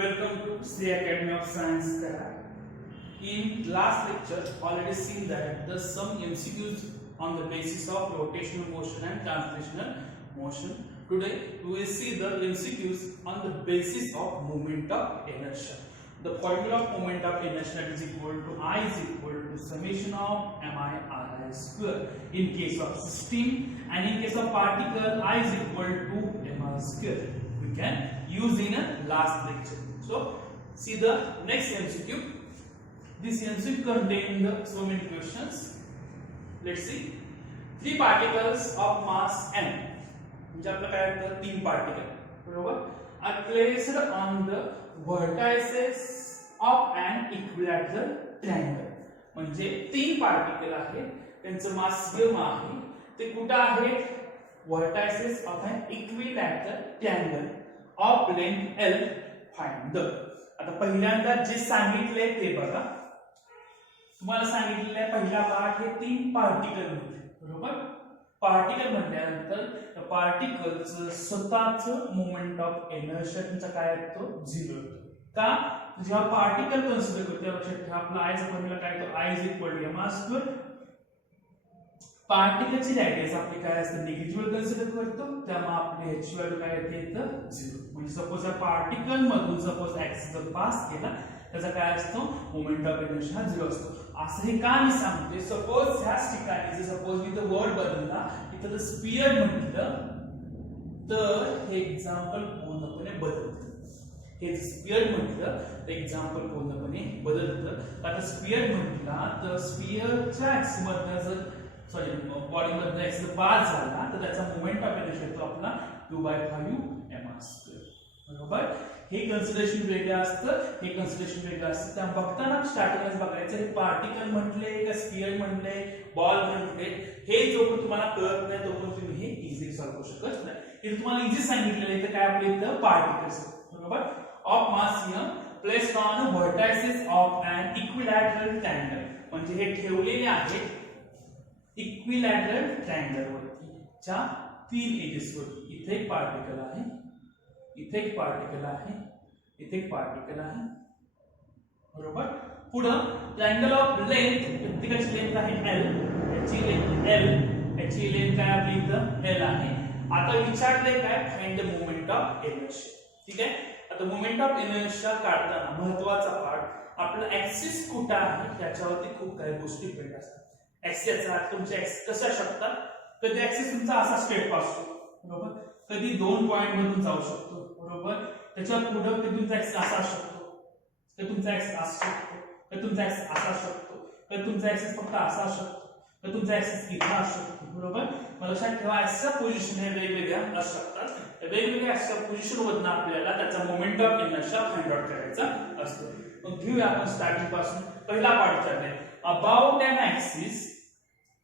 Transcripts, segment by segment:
Welcome to Sri Academy of Science Kara. In last lecture, already seen that the some MCQs on the basis of rotational motion and translational motion. Today we will see the MCQs on the basis of moment of inertia. The formula of moment of inertia is equal to I is equal to summation of mi ri square in case of system, and in case of particle I is equal to mr square. We can use in a last lecture. So see the next MCQ. This MCQ contains so many questions. Let's see. 3 particles of mass m, म्हणजे आपलं काय होतं 3 particle, बरोबर, are placed on the vertices of an equilateral triangle. म्हणजे 3 particle आहे, त्यांचं मास m आहे, ते कुठे आहे? vertices of an equilateral triangle of length L. Find the. आता पहिल्यांदा जे सांगितले ते बघा. तुम्हाला सांगितलेलं आहे पहिला पार्ट हे 3 पार्टिकल मध्ये, बरोबर. पार्टिकल म्हटल्यानंतर पार्टिकलचं स्वतःचं मोमेंट ऑफ इनर्शिया तुमचा काय असतो? 0 होतो. का? जेव्हा पार्टिकल कन्सिडर करतो तेव्हा लक्षात ठेवा आपला I चा फॉर्म्युला काय येतो? I is equal to m r square. पार्टिकलची रेडियस आपली काय असते? निगेटिव्ह कन्सिडर करतो, त्यामुळे आपले h व्हॅल्यू काय येते? 0. म्हणजे सपोज या पार्टिकल मधून सपोज x जर पास केला त्याचा काय असतो? मोमेंट ऑफ इनर्शिया 0 असतो. असं हे का मी सांगतोय? सपोज ह्याच ठिकाणी जर सपोज मी तो वर्ड बदलला, इथं जर स्फियर म्हटलं तर हे एक्झाम्पल पूर्णपणे बदलतं. हे स्फियर म्हटलं तर एक्झाम्पल पूर्णपणे बदलतं. आता स्फियर म्हटला तर स्फियरच्या एक्स मधनं जर सॉरी बॉडी मधनं एक्स जर पास झाला तर त्याचा मोमेंट ऑफ इनर्शिया येतो आपला 2/5 mr², बरोबर. हे कन्सिडरेशन वेगळं असतं, हे कन्सिडरेशन वेगळं असतं. त्या बघताना स्टार्टिंगलाच बघायचं हे पार्टिकल म्हटले का स्फियर म्हटले बॉल म्हटले, हे जोपर्यंत तुम्हाला कळत नाही तोपर्यंत तुम्ही हे इझिली सॉल्व्ह करू शकत नाही. इथे तुम्हाला इझी सांगितलेलं आहे तर काय आपले इथं पार्टिकल्स, बरोबर, of mass m placed on vertices of an equilateral triangle. म्हणजे हे ठेवलेले आहेत इक्विलॅटरल ट्रायंगल वरती च्या 3 एजेस वरती. इथे एक पार्टिकल आहे, इथे एक पार्टिकल आहे, इथे एक पार्टिकल आहे, बरोबर. पुढं ट्रायंगल ऑफ लेंथ, प्रत्येकाची लेंथ आहे L, याची लेंथ L, याची लेंथ काय आपली इथं L आहे. आता विचारले काय? Find the moment of inertia. ठीक आहे. आता मोमेंट ऑफ इनर्शिया काढताना महत्त्वाचा पार्ट आपला ऍक्सिस कुठे आहे याच्यावरती खूप काही गोष्टी डिपेंड असतात. ऍक्सिसचा तुमचे ऍक्सिस कशा शकतात? कधी ऍक्सिस तुमचा असा स्ट्रेट असतो, बरोबर, कधी 2 पॉइंट मधून जाऊ शकतो, बरोबर. त्याच्या पुढे कधी तुमचा ऍक्सिस असा असतो, कधी तुमचा ऍक्सिस असा शकतो, कधी तुमचा ऍक्सिस असा शकतो, कधी तुमचा ऍक्सिस फक्त असा शकतो, कधी तुमचा ऍक्सिस इथं असू शकतो, बरोबर. मला लक्षात ठेवा ऍक्सिसच्या पोझिशन हे वेगवेगळ्या असू शकतात. वेगवेगळ्या ऍक्सिसच्या पोझिशन मधून आपल्याला त्याचा moment of inertia find out करायचा असतो. मग घेऊया आपण स्टार्टिंग पासून. पहिला पार्ट चाललाय about an axis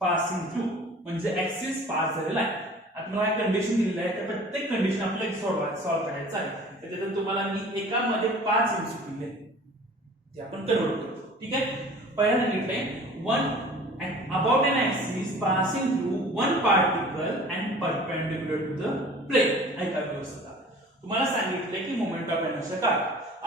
passing through, म्हणजे ऍक्सिस पास झालेला आहे. आता मला कंडिशन दिलेली आहे तर प्रत्येक कंडिशन आपल्याला सॉल्व्ह करायचं आहे. त्याच्यात तुम्हाला मी एकामध्ये 5 MCQ दिले ते आपण कन्वर्ट करतो. ठीक आहे. पहिला सांगितलंय about an axis passing through one particle and perpendicular to the plane. ऐका व्यवस्थित. तुम्हाला सांगितलंय की मोमेंट ऑफ इनर्शिया काय?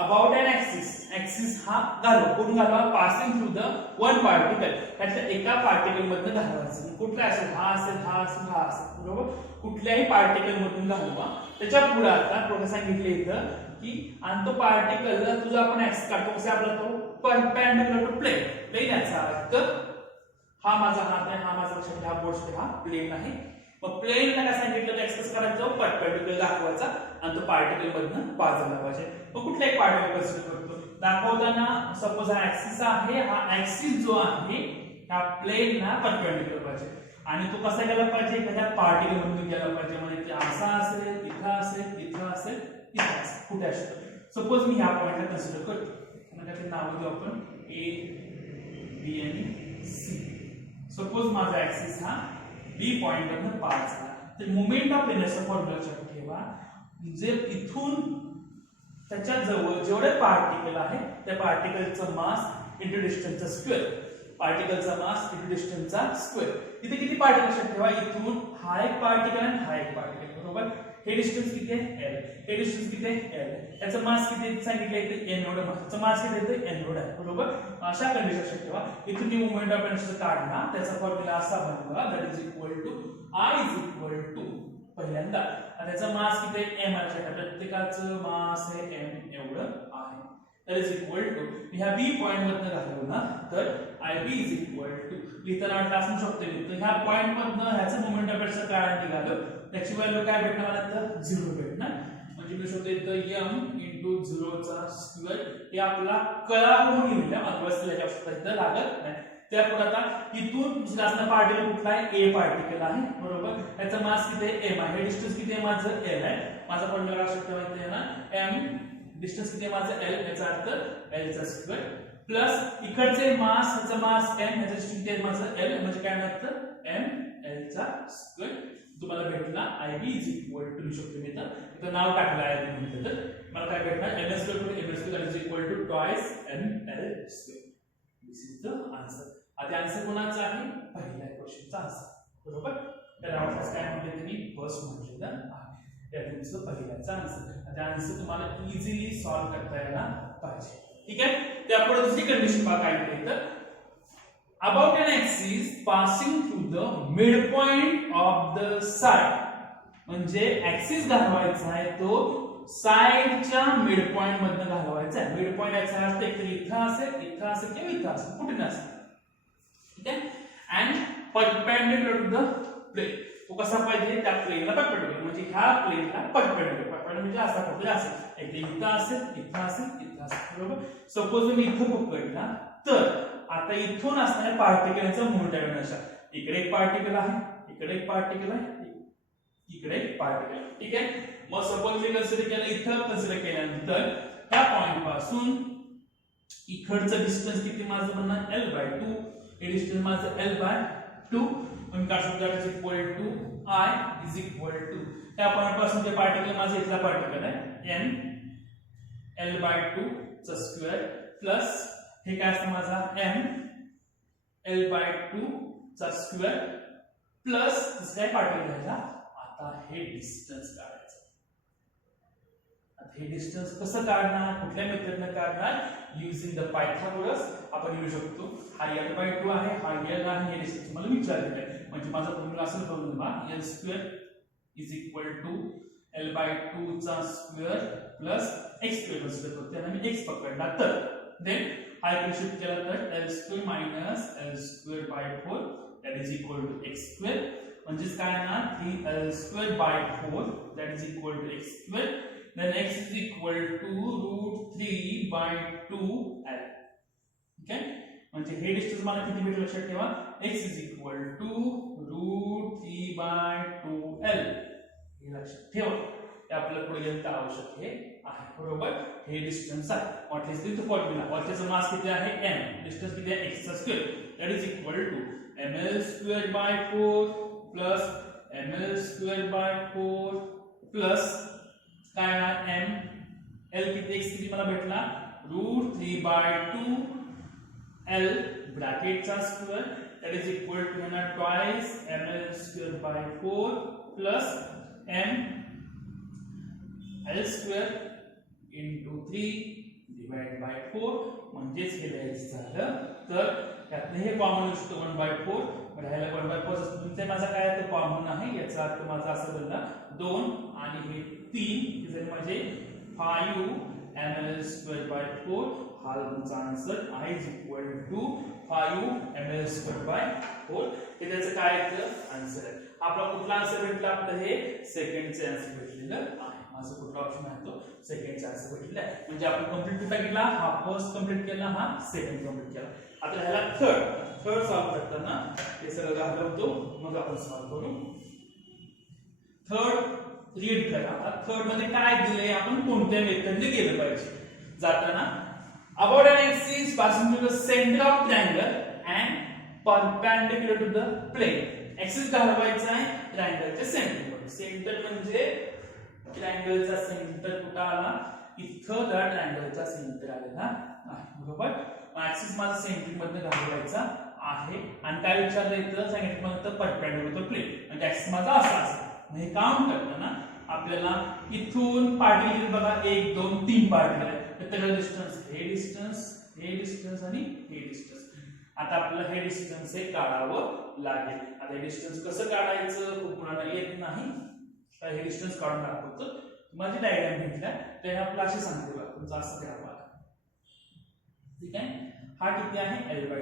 about an axis हा घालवा, कोण घालवा? passing through the one particle, त्याच्या एका पार्टिकल मधून घालवायचं. कुठला असेल? हा असेल, हा असेल, हा असेल, बरोबर. कुठल्याही पार्टिकल मधून घालवा. त्याच्या पुढे आता पुढे सांगितले इथं की आणि तो पार्टिकल तुझा आपण ऍक्सिस काढतो कसा आपला तो परपेंडिक्युलर टू प्लेन. प्लेन याचा अर्थ हा माझा हात आहे, हा माझा लक्षात हा बोर्ड, हा प्लेन आहे. मग प्लेनला काय सांगितलं तर ऍक्सिस करायचं परपेंडिक्युलर दाखवायचा आणि तो पार्टिकल मधनं पास झाला पाहिजे. मग कुठला एक पार्टिकल कन्सिडर करतो दाखवताना सपोज हा ऍक्सिस आहे, हा ऍक्सिस जो आहे ह्या प्लेनला परपेंडिक्युलर पाहिजे आणि तो कसा गेला पाहिजे? एखाद्या पार्टिकल मधून गेला पाहिजे. म्हणजे ते असा असेल, इथं असेल, इथं असेल, इथं असेल, कुठे असेल. सपोज मी ह्या पॉइंटला कन्सिडर करतो, म्हणजे ते नाव देऊ आपण A, B आणि C. सपोज माझा ऍक्सिस हा B पॉइंट मधून पास झाला तर मोमेंट ऑफ इनर्शिया फॉर्म्युला लक्षात ठेवा. जे इथून त्याच्या जवळ जेवढे पार्टिकल आहे त्या पार्टिकलचं मास इंटू डिस्टन्सचा स्क्वेअर, पार्टिकलचा मास इंटू डिस्टन्सचा स्क्वेअर. इथे किती पार्टिकल लक्षात ठेवा? इथून हा एक पार्टिकल आणि हा एक पार्टिकल, बरोबर. हे डिस्टन्स किती आहे एल, हे डिस्टन्स किती आहे एल, त्याचं मास किती आहे सांगितलंय इथे एन एवढं मास, त्याचं मास किती आहे एन एवढं आहे बरोबर. अशा कंडिशन लक्षात ठेवा. इथून मी मोमेंट ऑफ इनर्शिया काढला, त्याचा फॉर्म्युला असा बनवा that is equal to I is equal to पहिल्यांदा त्याचा मास किती आहे एम आहे, प्रत्येकाचं मास हे एम एवढं आहे. that is equal to ह्या बी पॉइंट मधनं घालवलं ना तर IB is equal to लिहिताना असू शकतो मी ह्या पॉइंट मधनं ह्याचं मोमेंट ऑफ इनर्शिया काय निघालं त्याची व्हॅल्यू काय भेटणार मला तर 0 भेटणार. म्हणजे मी शोधतो इथं m into 0 चा स्क्वेअर हे आपला कळा म्हणून लिहिलेला अदरवाइज त्याची आवश्यकता इथं लागत नाही. त्यापुढे आता इथून दुसरा असणारा पार्टिकल कुठला आहे ए पार्टिकल आहे बरोबर. त्याचा मास किती आहे m आहे, हे डिस्टन्स किती आहे माझं l आहे. माझा फॉर्म्युला लक्षात ठेवायचा आहे ना m डिस्टन्स किती आहे माझं l, याचा अर्थ l चा स्क्वेअर प्लस इकडचे मास याचा मास m, याचा डिस्टन्स किती आहे माझं l म्हणजे काय अर्थ m l चा स्क्वेअर. तुम्हाला भेटला IB इज इक्वल टू लिहू शकतो मी इथं नाव टाकलं आहे तुम्ही तर मला काय भेटणार m square m square is equal to twice ml square. This is the answer. आता आन्सर कोणाचा आहे पहिल्या क्वेश्चनचा आन्सर बरोबर. तर आपण काय म्हणतो ते मी फर्स्ट म्हटलेलं आहे त्या तुमचं पहिल्याचा आन्सर. आता आन्सर तुम्हाला इझिली सॉल्व्ह करता यायला पाहिजे ठीक आहे. त्यापुढे दुसरी कंडिशन बघा काय लिहिली तर about an axis passing through the midpoint of the side म्हणजे ऍक्सिस घालवायचा आहे तो साइडच्या मिड पॉइंट मधनं घालवायचा आहे. मिड पॉइंट याचा अर्थ एक इथं असेल किंवा इथं असेल कुठे नसेल ठीक आहे. And perpendicular to the plane तो कसा पाहिजे त्या प्लेनला परपेंडिक्युलर म्हणजे ह्या प्लेनला परपेंडिक्युलर म्हणजे असा कुठला असेल एक इथं असेल इथं बरोबर. सपोज मी इथं पकडला तर आता इथून असणाऱ्या पार्टिकलचा मोमेंट ऑफ इनर्शिया इकडे एक पार्टिकल आहे, इकडे एक पार्टिकल आहे, इकडे एक पार्टिकल ठीक आहे. मग सपोज मी कन्सिडर केलं इथं कन्सिडर केल्यानंतर ह्या पॉइंट पासून इकडचं डिस्टन्स किती माझं बनणार l/2, हे डिस्टन्स माझं l/2 पण काय शब्द is equal to I is equal to त्या पॉइंट पासून जे पार्टिकल माझं इथला पार्टिकल आहे n l/2 चा स्क्वेअर प्लस हे काय असतं माझा m l/2 चा स्क्वेअर प्लस दुसऱ्या पार्टिकल घ्यायचा. आता हे डिस्टन्स काढायचं. आता हे डिस्टन्स कसं काढणार कुठल्या मेथडने काढणार युजिंग द पायथागोरस आपण लिहू शकतो. हा l/2 आहे हा l आहे हे डिस्टन्स मला विचारलेलं आहे म्हणजे माझा फॉर्म्युला असेल बघा l² is equal to l/2 चा स्क्वेअर प्लस x² होतं त्याला मी x पकडला तर देन हा शिफ्ट केला तर l² minus l²/4 that is equal to x² म्हणजे काय ना की l²/4 that is equal to x² then x is equal to √3/2l okay. म्हणजे हे डिस्टन्स मला किती भेटेल लक्षात ठेवा x is equal to √3/2l हे लक्षात ठेवा. हे आपल्याला पुढे लिहिता आवश्यक आहे बरोबर. हे डिस्टन्स आहे व्हॉट इज द फॉर्म्युला त्याचा मास किती आहे m डिस्टन्स किती आहे x चा square that is equal to ml²/4 plus ml²/4 plus काय आहे m l किती x किती मला भेटला √3/2 l ब्रॅकेट चा square that is equal to ना twice ml²/4 plus m l² into 3 divided by 4 म्हणजेच हे लिहायचं झालं तर यातलं हे कॉमन असतो 1/4 राहिला 1/4 असतो ते माझा काय आहे तो कॉमन आहे याचा अर्थ माझा असं बनला 2 आणि हे 3 जर म्हणजे 5 ml²/4 हा तुमचा answer I is equal to 5 ml²/4 हे त्याचं काय येतं आन्सर आहे. आपला कुठला आन्सर भेटला आपलं हे सेकंडचे आन्सर भेटलेलं आहे. माझा कुठला ऑप्शन आहे तो सेकंडचा आन्सर भेटलेला आहे. म्हणजे आपण कंप्लीट कुठला केला हा फर्स्ट कंप्लीट केला हा सेकंड कंप्लीट केला. आता ह्याला थर्ड सॉल्व करताना हे सगळं घालवतो मग आपण सॉल्व करू. थर्ड रीड करा. आता थर्ड मध्ये काय दिले आपण कोणत्या मेथडने केलं पाहिजे जाताना about an axis passing through the center of triangle and perpendicular to the plane. Axis घालवायचा आहे ट्रायंगलच्या सेंटर. सेंटर म्हणजे ट्रायंगलचा सेंटर कुठे आला इथं त्या ट्रायंगलचा सेंटर आलेला आहे बरोबर. ऍक्सिस माझा सेंटर मध्ये घालवायचा आहे आणि काय विचारलं इथं सांगितलं मला तर परपेंडिक्युलर टू प्लेन म्हणजे ऍक्सिस माझा असा असेल. हे काउंट करताना आपल्याला इथून पार्टिकल बघा 1 2 3 पार्टिकल आहे. त्याचा डिस्टन्स हे डिस्टन्स आणि हे डिस्टन्स. आता आपल्याला हे डिस्टन्स हे काढावं लागेल. आता हे डिस्टन्स कसं काढायचं खूप कुणाला येत नाही, तर हे डिस्टन्स काढून दाखवतो. माझी डायग्राम घेतल्या तर आपल्याला असे सांगते बघा, तुमचं असं करा बघा. ठीक आहे, हा किती आहे L/2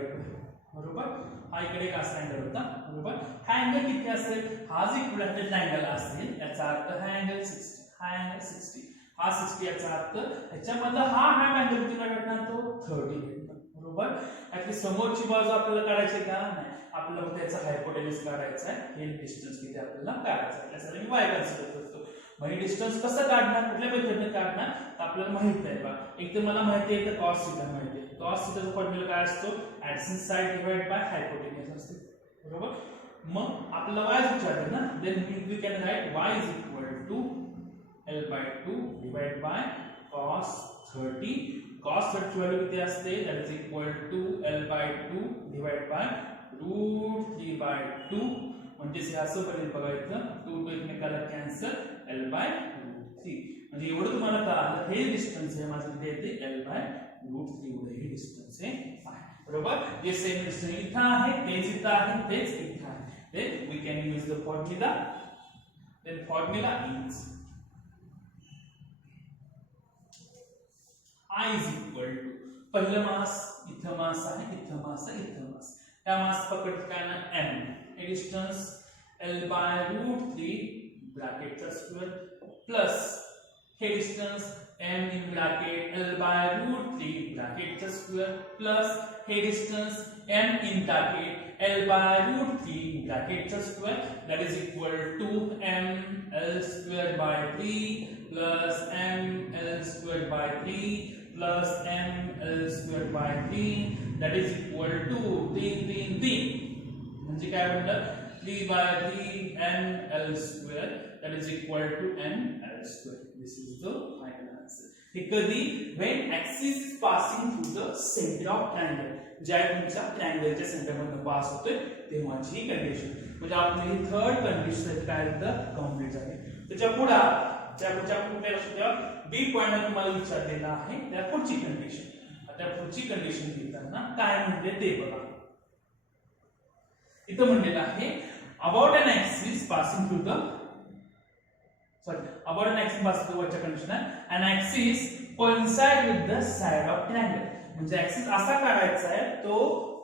बरोबर. हा इकडे एक असा अँगल होता बरोबर. हा अँगल किती असेल, हा जो इक्विलॅटरल अँगल असेल याचा अर्थ हा अँगल 60, हा अँगल 60, हा 60 याचा अर्थ ह्याच्यामधला हा अँगल किती भेटणार, तो 30 भेटणार बरोबर. यातली समोरची बाजू आपल्याला काढायची का नाही, आपल्याला फक्त याचा हायपोटेन्यूस काढायचा आहे. हे डिस्टन्स किती आपल्याला काढायचं आहे, त्यासाठी मी y कन्सिडर करतो. मग हे डिस्टन्स कसं काढणार, कुठल्या मेथडने काढणार तर आपल्याला माहित आहे बघा. एक तर मला माहिती आहे तर cos थीटा माहिती आहे. cos थीटाचा फॉर्म्युला काय असतो, adjacent side divide by hypotenuse असते बरोबर. मग आपल्याला y विचारलं ना, then we can write y is equal to L/2 divide by cos 30. cos 30 ची व्हॅल्यू किती असते, that is equal to L/2 divide by √3/2. म्हणजे हे असं पडेल बघा, इथं 2 2 एकमेकाला कॅन्सल, L/√3. म्हणजे एवढं तुम्हाला कळालं हे डिस्टन्स आहे माझं किती येते L/√3 एवढं हे डिस्टन्स आहे बरोबर. जे सेम डिस्टन्स इथं आहे तेच इथं आहे तेच इथं आहे. Then we can use the formula. Then formula is I is equal to पहिलं मास इथं मास आहे, इथं मास आहे, इथं मास. त्या मास पकड काय ना m, हे डिस्टन्स L/√3 ब्रॅकेटचा स्क्वेअर प्लस हे distance m in bracket L/√3 ब्रॅकेटचा स्क्वेअर प्लस हे distance m in bracket L/√3 ब्रॅकेटचा square, that is equal to m L²/3 plus m L²/3 plus m L²/3 that is equal to 3 म्हणजे काय म्हणलं 3/3 m L² that is equal to m L². this is the final answer. हे कधी when axis is passing through the center of triangle, ज्या तुमच्या ट्रायंगलच्या centre मधून pass होतोय तेव्हाची ही कंडिशन. म्हणजे आपली ही थर्ड कंडिशन काय तर कंप्लीट झाली. त्याच्या पुढे कुठल्या लक्षात बी पॉइंट तुम्हाला विचारलेला आहे त्या पुढची कंडिशन. त्या पुढची कंडिशन घेताना काय म्हणते ते बघा. इथं म्हणलेलं आहे about an axis passing through the about an axis passing through वरच्या कंडिशन आहे an axis coincide with the side of triangle. म्हणजे ऍक्सिस असा काढायचा आहे तो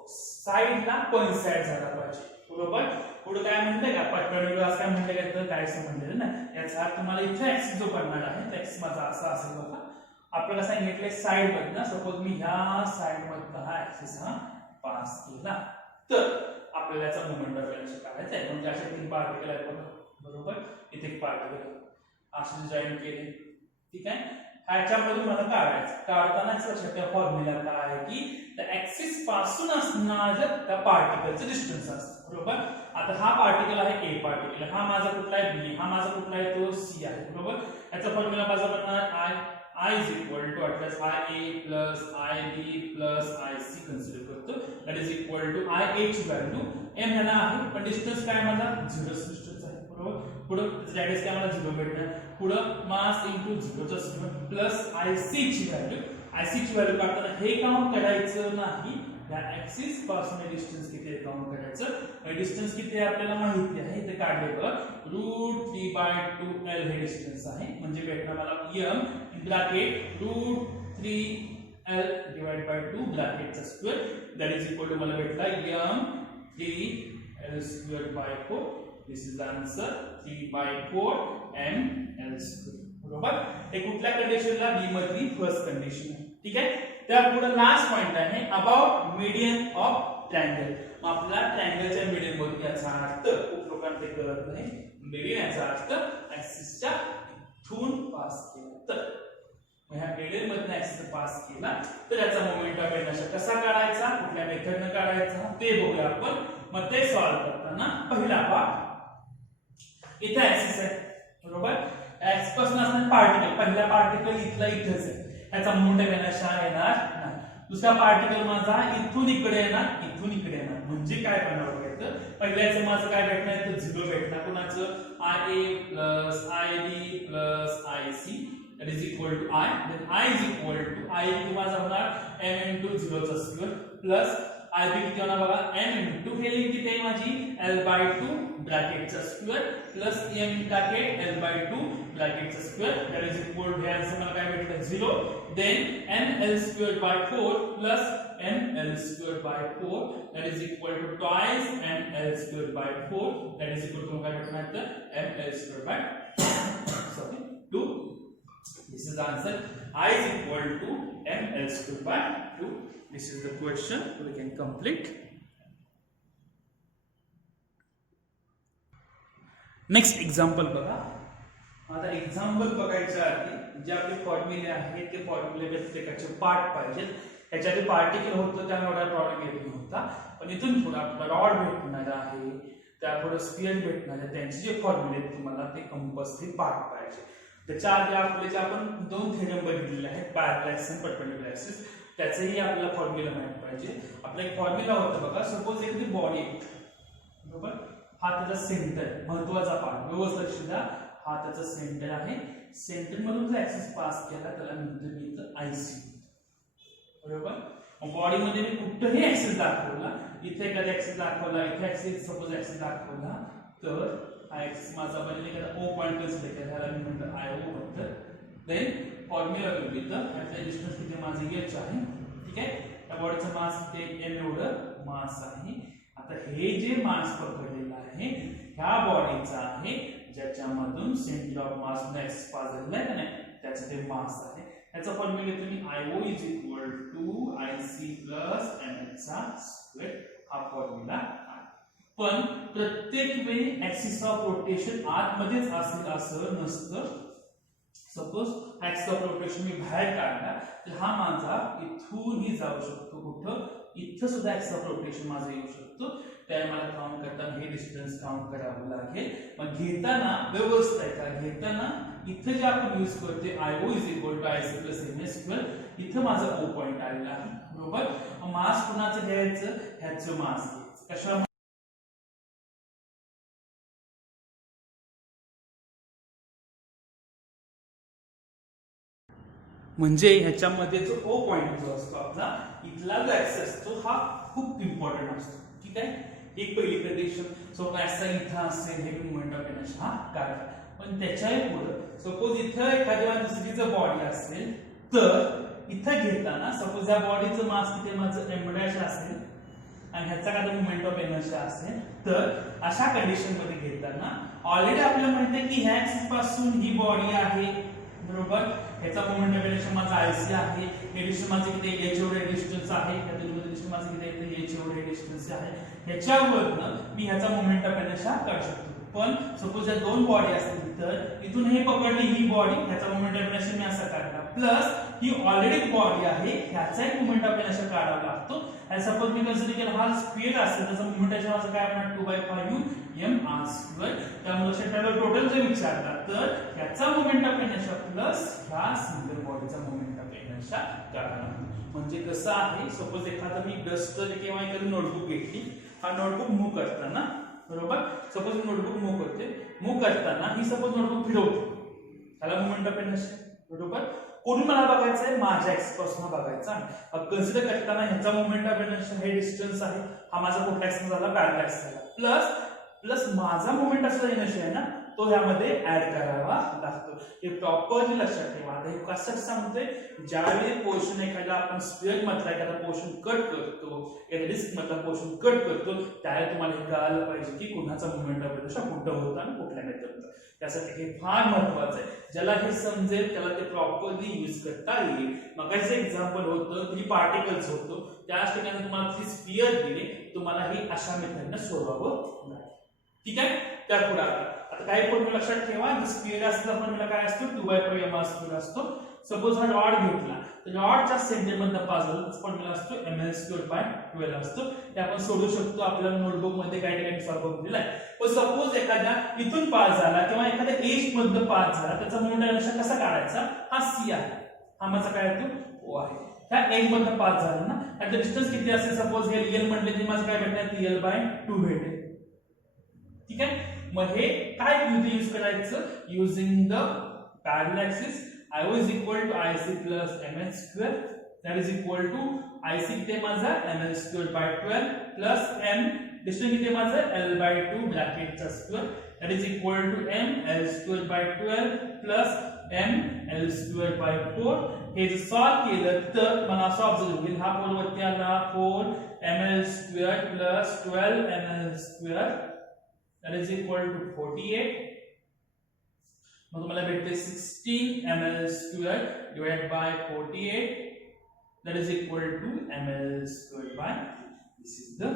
साइडला कोइन्साइड झाला पाहिजे बरोबर. पुढे काय म्हणते का परपेंडिक्युलर काय म्हणते का तर काय समजलेलं ना. याचा अर्थ तुम्हाला इथे ऍक्सिस जो बनणार आहे तो ऍक्सिस माझा असा असेल बघा. आपल्याला सांगितलंय साइड मधनं सपोज मी ह्या साइड मधनं हा ऍक्सिस हा पास केला तर आपल्याला याचा मोमेंट ऑफ इनर्शिया काढायचा आहे. म्हणजे असे 3 पार्टिकल आहेत बघा बरोबर. इथे एक पार्टिकल असे जॉईन केले ठीक आहे. ह्याच्यामधून मला काढतानाच लक्षात ठेवा फॉर्म्युला काय आहे की त्या ऍक्सिस पासून असणारं त्या पार्टिकलचं डिस्टन्स असतं बरोबर. आता हा पार्टिकल आहे ए पार्टिकल, हा माझा कुठला आहे बी, हा माझा कुठला आहे तो सी आहे बरोबर. याचा फॉर्म्युला माझा बनणार I is equal to Atlas IA plus IB plus IC consider करतो. that is equal to IA ची व्हॅल्यू m ह्याला आहे पण डिस्टन्स काय मला 0 डिस्टन्स आहे बरोबर. पुढे रॅडियस काय मला 0 भेटणार. पुढे मास इनटू 0 चा स्क्वेअर प्लस IC ची व्हॅल्यू काढताना हे काउंट करायचं नाही. या ऍक्सिस पासून डिस्टन्स किती आहे काउंट करायचं. डिस्टन्स किती आहे आपल्याला माहिती आहे ते काढले बघ. √3/2l हे डिस्टन्स आहे म्हणजे भेटणार मला m bracket √3l divide by 2 ब्रॅकेटचा square that is equal to मला भेटला m 3l²/4. This is the answer 3/4 m l² बरोबर. हे कुठल्या कंडिशनला बी मधली फर्स्ट कंडिशन आहे ठीक आहे. त्यापुढे लास्ट पॉइंट आहे अबाउट मीडियन ऑफ ट्रायंगल. आपल्याला ट्रायंगलच्या मीडियन मध्ये याचा अर्थ खूप लोकांना ते कळत नाही. मीडियन याचा अर्थ ऍक्सिसच्या इथून पास केला तर ह्या मीडियन मधनं ऍक्सिस पास केला तर याचा मोमेंट ऑफ इनर्शिया कसा काढायचा, कुठल्या मेथडने काढायचा ते बघूया आपण. मग ते सॉल्व्ह करताना पहिला पार्ट इथे ऍक्सिस आहे बरोबर. ऍक्सिस पासून असणारे पार्टिकल पहिला पार्टिकल इथला इथेच आहे याचा मोमेंट ऑफ इनर्शिया येणार नाही. दुसरा पार्टिकल माझा इथून इकडे येणार इथून इकडे येणार म्हणजे काय बनणार येतं. पहिल्याचं माझं काय भेटणार तर 0 भेटणार. कोणाचं IA plus IB plus IC that is equal to I. Then I is equal to I किती माझा होणार m into 0 चा स्क्वेअर प्लस IB किती होणार बघा m into हे लिंक किती आहे माझी L/2 ब्रॅकेटचा square plus m bracket L/2 ब्रॅकेटचा square that is equal to हे आन्सर मला काय भेटलं 0. Then ml squared by 4 plus ml squared by 4 that is equal to twice ml squared by 4 that is equal to काय भेटणार तर ml squared by 2. This is the answer. I is equal to ml squared by 2. This is the question we can complete. Next example बघा. आता example बघायच्या आधी जे आपले फॉर्म्युले आहेत ते फॉर्म्युले प्रत्येकाचे पार्ट पाहिजेत. याच्यात पार्टिकल होतं त्यामुळे एवढा प्रॉब्लेम येत नव्हता. पण इथून पुढे आपल्याला रॉड भेटणार आहे, त्यापुढे स्फिअर भेटणार आहे, त्यांचे जे फॉर्म्युले आहेत तुम्हाला ते कंपल्सरी पार्ट पाहिजे. त्याच्या आधी आपले जे आपण 2 थेरम बघितलेले आहेत पॅरलल ऍक्सिस आणि परपेंडिक्युलर ऍक्सिस त्याचेही आपल्याला फॉर्म्युला माहित पाहिजे. आपला एक फॉर्म्युला होता बघा. सपोज एखादी बॉडी बरोबर, हा त्याचा सेंटर महत्वाचा पार्ट व्यवस्थित लक्ष द्या. हा त्याचा सेंटर आहे. सेंटर मधून जो ऍक्सिस पास केला त्याला म्हणतो मी इथं आयसी बरोबर. बॉडी मध्ये मी कुठेही ऍक्सिस दाखवला, इथे एखादा ऍक्सिस दाखवला, इथे ऍक्सिस सपोज ऍक्सिस दाखवला तर हा ऍक्सिस माझा बनले एखादा ओ पॉइंट कन्सिडर केला त्याला मी म्हणतो आयओ म्हणतो. देन फॉर्म्युला बघू इथं ह्याचा डिस्टन्स किती माझं h आहे. ठीक आहे. त्या बॉडीचं मास किती m एवढं मास आहे. आता हे जे मास पकडलेलं आहे ह्या बॉडीचा आहे ज्याच्यामधून सेंटर ऑफ मास ने एक्स पास झालेला आहे ना त्याचं ते मास आहे. याचा फॉर्म्युला तुम्ही IO is equal to IC plus ml चा स्क्वेअर हा फॉर्म्युला आहे. पण प्रत्येक वेळी ऍक्सिस ऑफ रोटेशन आतमध्येच असेल असं नसतं. सपोज ऍक्सिस ऑफ रोटेशन मी बाहेर काढला तर हा माझा इथूनही जाऊ शकतो कुठं इथं सुद्धा ऍक्सिस ऑफ रोटेशन माझं येऊ शकतो. त्या मला काउंट करताना हे डिस्टन्स काउंट करावं लागेल. मग घेताना व्यवस्थित आहे का घेताना इथं जे आपण यूज करते IO is equal to IC plus ml square इथं माझा O पॉइंट आलेला आहे बरोबर. मास कुणाचं घ्यायचं ह्याचं मास घ्यायचं कशा म्हणजे ह्याच्यामध्ये जो O पॉइंट जो असतो आपला इथला जो ऍक्सिस असतो हा खूप इम्पॉर्टंट असतो. ठीक आहे. एक पहिली कंडिशन सपोज असा इथं असेल हे मोमेंट ऑफ इनर्शिया हा काढा. पण त्याच्याही पुढे सपोज इथं एखाद्या दुसरीचं बॉडी असेल तर इथं घेताना सपोज या बॉडीचं मास किती माझं m' असेल आणि ह्याचा काय मोमेंट ऑफ इनर्शिया असेल तर अशा कंडिशन मध्ये घेताना ऑलरेडी आपल्याला माहिती आहे की ह्या ऍक्सिस पासून ही बॉडी आहे बरोबर. ह्याचा मोमेंट ऑफ इनर्शिया माझा IC आहे. हे डिस्टन्स माझे किती h एवढे डिस्टन्स आहे. त्या दोन्हीमध्ये डिस्टन्स माझे किती आहे h एवढे डिस्टन्स आहे. ह्याच्यावरनं मी ह्याचा मोमेंट ऑफ इनर्शिया काढू शकतो. पण सपोज या 2 बॉडी असतील तर इथून हे पकडली ही बॉडी ह्याचा मोमेंट ऑफ इनर्शिया मी असा काढला प्लस ही ऑलरेडी बॉडी आहे ह्याचा एक मोमेंट ऑफ इनर्शिया काढावा लागतो. आणि सपोज मी कन्सिडर केला हा स्क्वेअर असेल त्याचा मोमेंट ऑफ इनर्शिया काय असणार 2/5 mr². त्यामुळे लक्षात ठेवा टोटल जर विचारला तर ह्याचा मोमेंट ऑफ इनर्शिया प्लस ह्या सिंगल बॉडीचा मोमेंट ऑफ इनर्शिया काढावा. म्हणजे कसं आहे सपोज एखादा मी डस्टर किंवा एखादी नोटबुक घेतली. हा नोटबुक मूव्ह करताना बरोबर सपोज नोटबुक मूव्ह करताना ही सपोज नोटबुक फिरवते त्याला मोमेंट ऑफ इनर्शिया बरोबर. कोणी मला बघायचं आहे माझ्या ऍक्सिस पासून बघायचा. कन्सिडर करताना ह्याचा मोमेंट ऑफ इनर्शिया हे डिस्टन्स आहे. हा माझा कुठला ऍक्सिस झाला पॅरलल ऍक्सिस झाला प्लस माझा मोमेंट ऑफ इनर्शिया आहे ना तो यामध्ये ऍड करावा लागतो. हे प्रॉपरली लक्षात ठेवा. आता हे कसं सांगतोय ज्यावेळी पोर्शन एखादा आपण स्फिअर मधला एखादा पोर्शन कट करतो एखाद्या डिस्क मधला पोर्शन कट करतो त्यावेळी तुम्हाला हे कळायला पाहिजे की कोणाचा मोमेंट ऑफ इनर्शिया कुठं होता आणि कुठल्या मेथडचा. त्यासाठी हे फार महत्वाचं आहे. ज्याला हे समजेल त्याला ते प्रॉपरली यूज करता येईल. मगाचं एक्झाम्पल होतं 3 पार्टिकल्स होतो त्याच ठिकाणी तुम्हाला 3 स्फिअर दिले तुम्हाला हे अशा मेथडने सोडवावं लागेल. ठीक आहे. त्यापुढे आता काही फॉर्म्युला लक्षात ठेवा. स्क्वेअर असलेला फॉर्म्युला काय असतो 2/5 mr² असतो. सपोज हा रॉड घेतला तर रॉडच्या सेंटर मधनं पास झाला फॉर्म्युला असतो ml²/12 असतो. ते आपण सोडू शकतो. आपल्या नोटबुक मध्ये काही ठिकाणी सॉल्व्ह केलेला आहे. पण सपोज एखाद्या इथून पास झाला किंवा एखाद्या एज मधनं पास झाला त्याचा मोमेंट ऑफ इनर्शिया कसा काढायचा हा C आहे हा माझा काय येतो ओ आहे. ह्या एज मधनं पास झालं ना, आता डिस्टन्स किती असेल सपोज हे एल म्हटले तर माझं काय भेटणार l/2 भेटेल. ठीक आहे. मग हे काय यूज करायचं using the parallel axis. IO is equal to IC plus ml square, that is equal to IC किती माझा ml square by 12 plus m distance किती माझा l/2 ब्रॅकेटचा square, that is equal to m l square by 12 plus m l square by 4. हे जर solve केलं तर मला असं ऑब्झर्व होईल हा 4 वरती आला 4 ml square plus 12 ml square, that is equal to 48. मग तुम्हाला भेटते 16 ml square divided by 48, that is equal to ml square by, this is the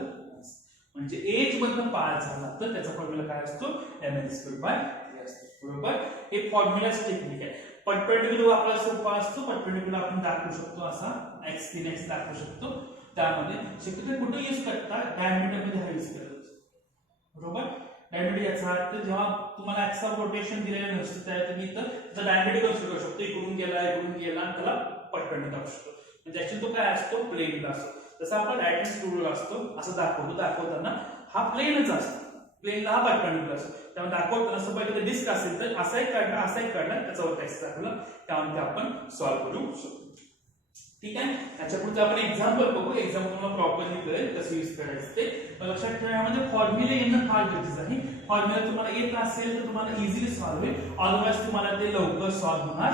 म्हणजे एज मधनं पास झाला तर त्याचा फॉर्म्युला काय असतो ml square by 3 असतो. बरोबर. हे फॉर्म्युलाच टेक्निक आहे. परपेंडिक्युलर आपला सोपा असतो. परपेंडिक्युलर आपण दाखवू शकतो असा x 3x दाखवू शकतो. त्यामध्ये शक्यतो कुठे यूज करता डायमीटर मध्ये हा यूज करतो. बरोबर. डायमीटर याचा अर्थ जेव्हा तुम्हाला ऍक्सिस ऑफ रोटेशन दिलेलं नसतं त्यावेळी तुम्ही तर त्याचा डायमीटर कन्सिडर करू शकतो. इकडून गेला आणि त्याला परपेंडिक्युलर दाखवू शकतो. म्हणजे ऍक्च्युअली तो काय असतो प्लेनला असतो. जसं आपण डायरेक्ट स्टूडिओ असतो असं दाखवताना हा प्लेनच असतो. प्लेनला हा परपेंडिक्युलर असतो. त्यामुळे दाखवताना सपोज डिस्क असेल तर असाही काढला त्याच्यावर टेक्स्ट दाखवलं त्यामध्ये आपण सॉल्व्ह करू शकतो. ठीक आहे. याच्या पुढे आपण एक्झाम्पल बघू. एक्झाम्पल तुम्हाला प्रॉपरली कळेल कसं यूज करायचं ते. लक्षात ठेवा यामध्ये फॉर्म्युला येणं फार गरजेचं आहे. फॉर्म्युला तुम्हाला येत असेल तर तुम्हाला इझिली सॉल्व्ह होईल, अदरवाइज तुम्हाला ते लवकर सॉल्व्ह होणार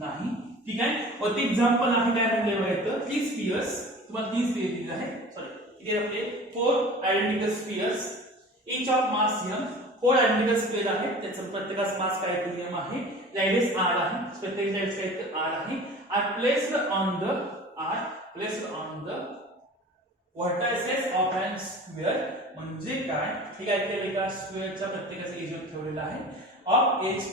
नाही. ठीक आहे. और ते एक्झाम्पल आहे काय म्हणले बघा 3 स्फिअर्स. तुम्हाला 3 स्फिअर दिले आहे. सॉरी इथे आपले 4 identical spheres each of mass m. 4 identical sphere आहेत. त्याचा प्रत्येकाचा मास काय m आहे. रेडियस r आहे. प्रत्येक रेडियस काय r आहे. are placed on the vertices of an sphere. म्हणजे काय ठीक आहे. त्या एका स्क्वेअरच्या प्रत्येकाचा एज ठेवलेला आहे. ऑफ एज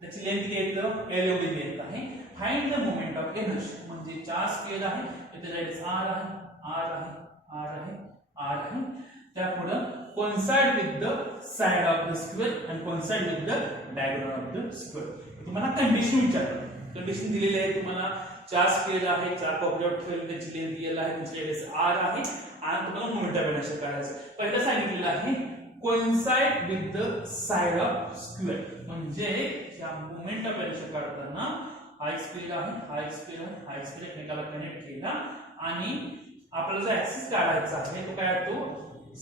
त्याची लेंथ किती येतं l एवढी लेंथ आहे. Find the moment of inertia. म्हणजे 4 स्क्वेअर आहे. इथे रेडियस r आहे. त्यापुढे coincide with the side of the square and coincide with the diagonal of the square. तुम्हाला कंडिशन विचारतात. कंडिशन दिलेली आहे तुम्हाला 4 स्क्वेअर आहे. 4 कोपऱ्यावर ठेवले त्याची लेंथ दिलेली आहे. त्याची रेडियस r आहे आणि तुम्हाला मोमेंट ऑफ इनर्शिया काढायचं. पहिलं सांगितलेलं आहे coincide with the side of square. म्हणजे या मोमेंट ऑफ इनर्शिया काढताना हा एक स्क्वेअर आहे. एकमेकाला कनेक्ट केला आणि आपल्याला जो ऍक्सिस काढायचा आहे तो काय तो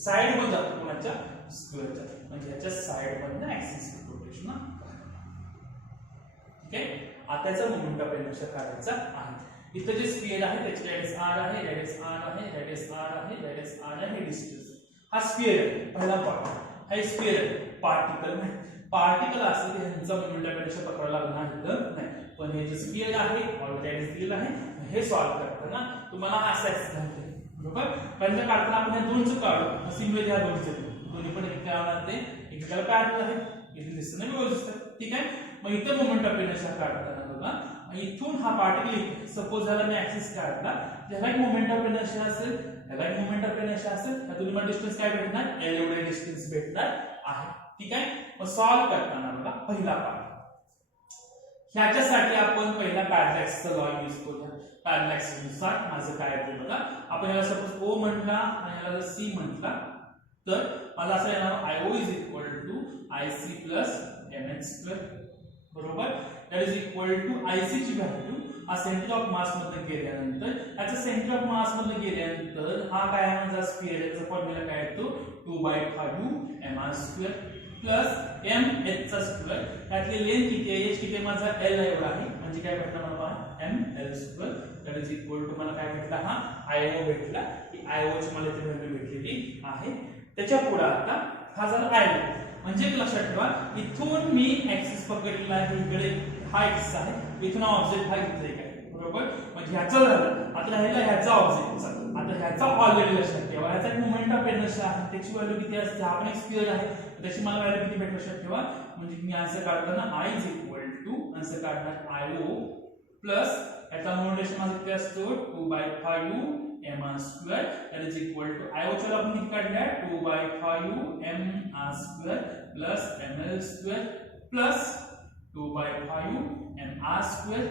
साइड मध्ये जातो कोणाच्या स्क्वेअरच्या. म्हणजे याच्या साइड मधनं ऍक्सिस रोटेशन. ठीक आहे. आता याचा मोमेंट ऑफ इनर्शिया काढायचा आहे. इथे जे स्फिअर आहे त्याची रेडियस r आहे. डिस्टन्स हा स्फिअर आहे. पहिला पार्ट हा स्फिअर आहे. पार्टिकल असेल तर ह्यांचा मोमेंट ऑफ इनर्शिया पकडायला लागणार नाही. पण हे जे स्फिअर आहे ऑलरेडी दिलेलं आहे. हे सॉल्व्ह करताना तुम्हाला असा ऍक्सिस घालते. बरोबर. पहिल्यांदा काढताना आपण या दोनचं काढू. सिम्युलेट ह्या दोन्ही पण एक काय एकमेकाला पॅरलल आहे. इथे दिसतं ना व्यवस्थित. ठीक आहे. मग इथे मोमेंट ऑफ इनर्शिया काढताना बघा इथून हा पार्टिकल सपोज झाला मी ऍक्सिस काढला त्याला एक मोमेंट ऑफ इनर्शिया असेल त्या दोन्ही मध्ये डिस्टन्स काय भेटणार l एवढे डिस्टन्स भेटणार आहे. ठीक आहे. मग सॉल्व्ह करताना बघा पहिला पार्ट ह्याच्यासाठी आपण पहिला पॅरलल ऍक्सिसचा लॉ यूज करूया. पॅरलल ऍक्सिस नुसार माझं काय आहे बघा. आपण याला सपोज O म्हटला आणि याला C म्हटला तर मला असं येणार IO is equal to IC plus mh square. बरोबर. that is equal to IC ची व्हॅल्यू हा सेंटर ऑफ मास मध्ये गेल्यानंतर याचा सेंटर ऑफ मास मध्ये गेल्यानंतर हा काय आहे माझा स्फिअर याचा फॉर्म्युला काय येतो 2/5 mr square plus mh चा स्क्वेअर. यातली लेंथ किती आहे h किती माझा l एवढा आहे. म्हणजे काय भेटणार मला ml square. that is equal to मला काय भेटला हा IO भेटला. ही IO ची मला इथे व्हॅल्यू भेटलेली आहे. त्याच्या पुढे आता हा झाला IO. म्हणजे लक्षात ठेवा इथून मी ऍक्सिस पकडलेला आहे. इकडे हा ऍक्सिस आहे. इथून ऑब्जेक्ट हा इथे आहे. बरोबर. म्हणजे ह्याचं झालं. आता राहिला ह्याचा ऑब्जेक्टचा. आता ह्याचा ऑलरेडी लक्षात ठेवा ह्याचा एक मोमेंट ऑफ इनर्शिया आहे. त्याची व्हॅल्यू किती असते. हा पण एक स्क्वेअर आहे. त्याची मला व्हॅल्यू किती भेटू लक्षात ठेवा. म्हणजे मी आन्सर काढताना I is equal to answer काढणार IO प्लस याचा मोमेंट माझा किती असतो 2/5 mr square. that is equal to IO च्या आपण किती काढल्या 2/5 mr square plus ml square plus 2/5 mr²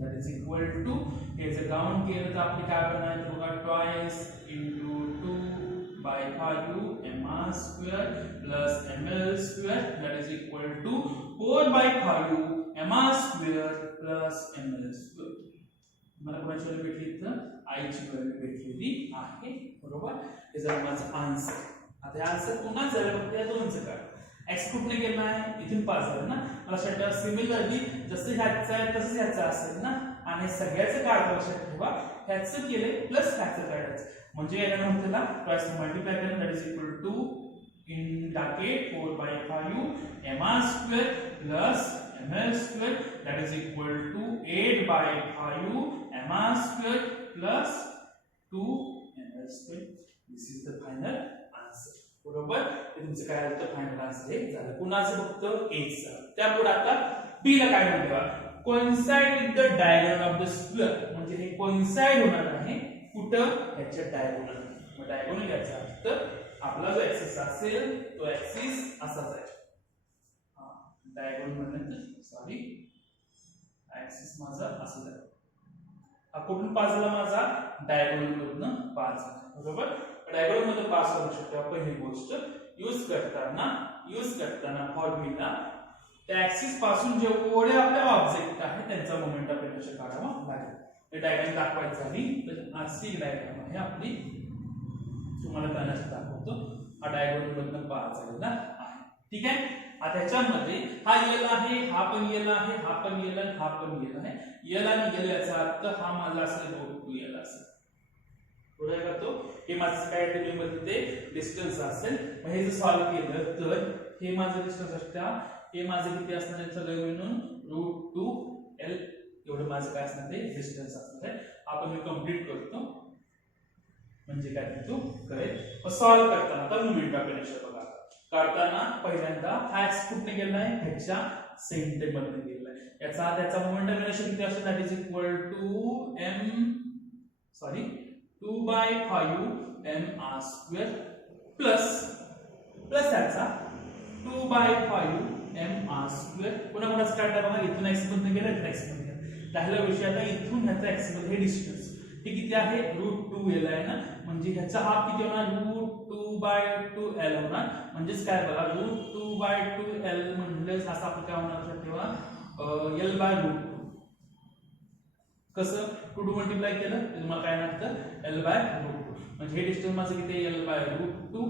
that is equal to हे जर डाउन केलं तर आपली काय बनणार आहे बघा twice into 2/5 mr² plus ml² that is equal to 4/5 mr² plus ml². मला कोणाची व्हॅल्यू भेटली तर I ची व्हॅल्यू भेटलेली आहे बरोबर. हे जर माझं आन्सर. आता हे आन्सर पुन्हा झालं फक्त या दोनचं काय x कुठने गेला आहे इथून पास झालं ना. मला लक्षात सिमिलरली जसं ह्याचं आहे तसंच ह्याचं असेल ना आणि सगळ्याचं काढायचं लक्षात ठेवा. ह्याचं केले प्लस ह्याचं काढायचं म्हणजे याला म्हणतो ना ट्वाइस मल्टिप्लाय करून that is equal to in bracket 4/5 mr² plus ml² that is equal to 8/5 mr² plus 2 ml². This is the final answer. बरोबर. हे तुमचं काय आलं तर फायनल आन्सर हे झालं. कुणाचं फक्त एच चं. त्यापुढे आता बी ला काय म्हणतात coincide with the diagonal of the square म्हणजे हे कोइन्साइड होणार आहे कुठं ह्याच्या डायगोनल. मग डायगोनल याचा अर्थ आपला जो ऍक्सिस असेल तो ऍक्सिस असाच आहे. डायगोनल म्हणजे सॉरी ऍक्सिस माझा असं आहे. हा कुठून पास झाला माझा डायगोनल मधून पास झाला बरोबर. डायगोनल मधून पास करू शकतो. पहिली गोष्ट यूज करताना फॉर्म्युला त्या ऍक्सिस पासून जेवढे आपले ऑब्जेक्ट आहे त्यांचा मोमेंट ऑफ इनर्शिया काढावा लागेल. हे डायग्राम दाखवायची झाली तर अशी डायग्राम आहे आपली. तुम्हाला त्यानंतर दाखवतो. हा डायगोनल मधून पास झालेला आहे. ठीक आहे. आता ह्याच्यामध्ये हा यल आहे हा पण यल आहे हा पण यल आहे हा पण यल आहे. यल आणि यल याचा अर्थ हा माझा असेल √2 यल असेल बरोबर का. तो हे माझं काय टेबलमध्ये ते डिस्टन्स असेल. मग हे जर सॉल्व्ह केलं तर हे माझं डिस्टन्स असतं हे माझं किती असणार आहे सगळं मिळून √2l एवढं माझं काय असणार ते डिस्टन्स असणार आहे. आपण हे कंप्लीट करतो म्हणजे काय तू करेल. सॉल्व्ह करताना तर मोमेंट ऑफ इनर्शिया बघा करताना पहिल्यांदा हा एक्स कुठे गेलाय ह्याच्या सेंटर मध्ये गेलाय. त्याचा मोमेंट ऑफ इनर्शिया किती असतो that is equal to 2/5 mr² plus त्याचा 2/5 mr². पुन्हा पुन्हा स्टार्ट करा बघा इथून एक्स मध्ये गेला इथून एक्स मध्ये गेला. पहिला विषय आता इथून ह्याचा एक्स मध्ये हे डिस्टन्स हे किती आहे √2l आहे ना म्हणजे ह्याचा हाफ किती होणार √2/2l होणार. म्हणजेच काय बघा √2/2l म्हणजेच असं आपण काय होणार लक्षात ठेवा l/√2. कसं 2 मल्टिप्लाय केलं तर तुम्हाला काय नसतं l/√2 म्हणजे हे डिस्टन्स माझं किती l/√2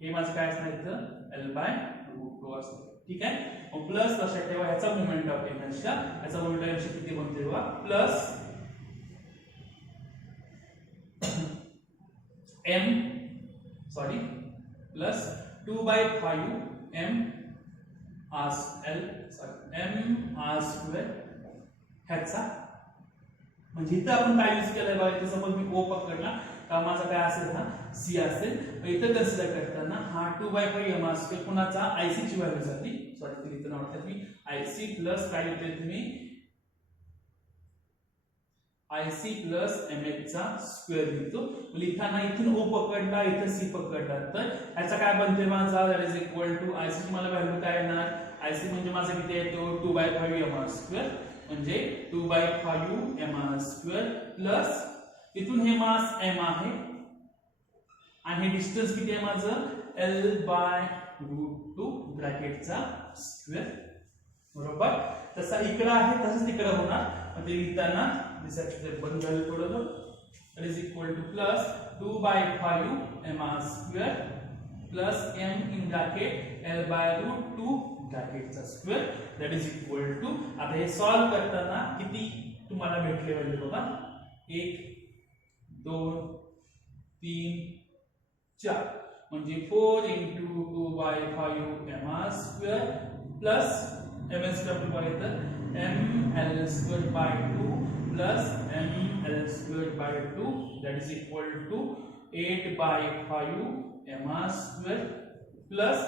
हे माझं काय असणार इथं l/√2 असतं. ठीक आहे. मग प्लस लक्षात ठेवा ह्याचा मोमेंट ऑफ इनर्शिया ह्याचा मोमेंट ऑफ इनर्शिया किती बनते बघा प्लस प्लस 2/5 mr² ह्याचा म्हणजे इथं आपण काय यूज केलंय बघा. इथं सपोज मी O पकडला तर माझा काय असेल हा C असेल. इथं कन्सिडर करताना हा 2/5 mr² कुणाचा IC ची व्हॅल्यू झाली सॉरी तरी इथं नावात मी IC प्लस काय लिहिते तुम्ही IC प्लस mh चा स्क्वेअर लिहितो. लिहिताना इथून O पकडला इथं C पकडला तर ह्याचा काय बनते माझा that is equal to IC ची मला व्हॅल्यू काय येणार IC म्हणजे माझा किती येतो 2/5 mr² म्हणजे 2/5 mr² प्लस इथून हे मास m आहे आणि हे डिस्टन्स किती आहे माझं l/√2 ब्रॅकेटचा स्क्वेअर बरोबर. तसा इकडे आहे तसंच तिकडे होणार. मग ते लिहिताना दिसायचं बंद झालं थोडं that is equal to plus 2/5 mr² plus m in bracket l/√2 ब्रॅकेटचा square that is equal to. आता हे सॉल्व्ह करताना किती तुम्हाला भेटले व्हॅल्यू बघा 1 2 3 4 म्हणजे 4 into 2/5 mr² प्लस ml² तर ml²/2 plus ml²/2 that is equal to 8/5 mr² plus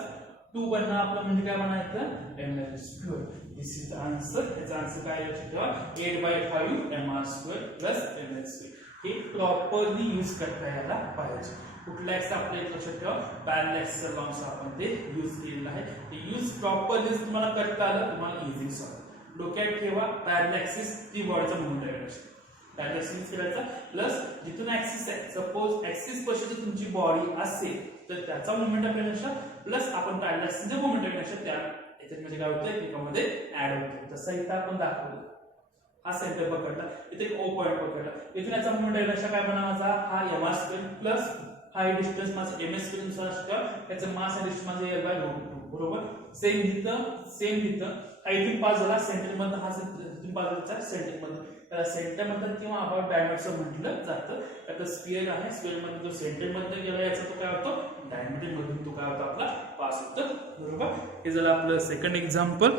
2 बनना आपलं म्हणजे काय बनायचं ml². This is the answer. याचा आन्सर काय लक्षात ठेवा 8/5 mr² प्लस ml². हे प्रॉपरली यूज करता यायला पाहिजे. कुठला एक्स आपल्या एक लक्षात ठेवा, पॅरलल एक्सचा कॉन्सेप्ट आपण ते यूज केलेला आहे. ते यूज प्रॉपरली तुम्हाला करता आलं तुम्हाला इझी सॉल्व. डोक्यात ठेवा पॅरलल एक्सिस ती बॉडीचा मोमेंट डायरेक्शन. पॅरलल एक्सिस करायचा प्लस जिथून ऍक्सिस आहे, सपोज ऍक्सिस पाशी जर तुमची बॉडी असेल तर त्याचा मोमेंट ऑफ इनर्शिया प्लस आपण पॅरलल एक्सिसचा मोमेंट ऑफ इनर्शिया त्या याच्यामध्ये काय होतं एकामध्ये ऍड होतं. तसं इथं आपण दाखवलं. हा सेंटर पकडला, इथे एक ओ पॉइंट पकडला, इथून याचा मोमेंट ऑफ इनर्शिया काय बनवायचा, हा mr स्क्वेअर प्लस हा डिस्टन्स माझा ms स्क्वेअर नुसार असतं, त्याचं मास आणि डिस्टन्स माझं l बाय रूट 2 बरोबर. सेम इथं हा इथून पास झाला सेंटर मध्ये, हा इथून पास झाला सेंटर मध्ये, त्याला सेंटर मध्ये किंवा अबाउट डायमीटर म्हटलं जातं. आता स्क्वेअर आहे, स्क्वेअर मध्ये जो सेंटर मध्ये गेला याचा तो काय होतो डायमीटर मधून तो काय होतो आपला पास होतो बरोबर. हे झालं आपलं सेकंड एक्झाम्पल.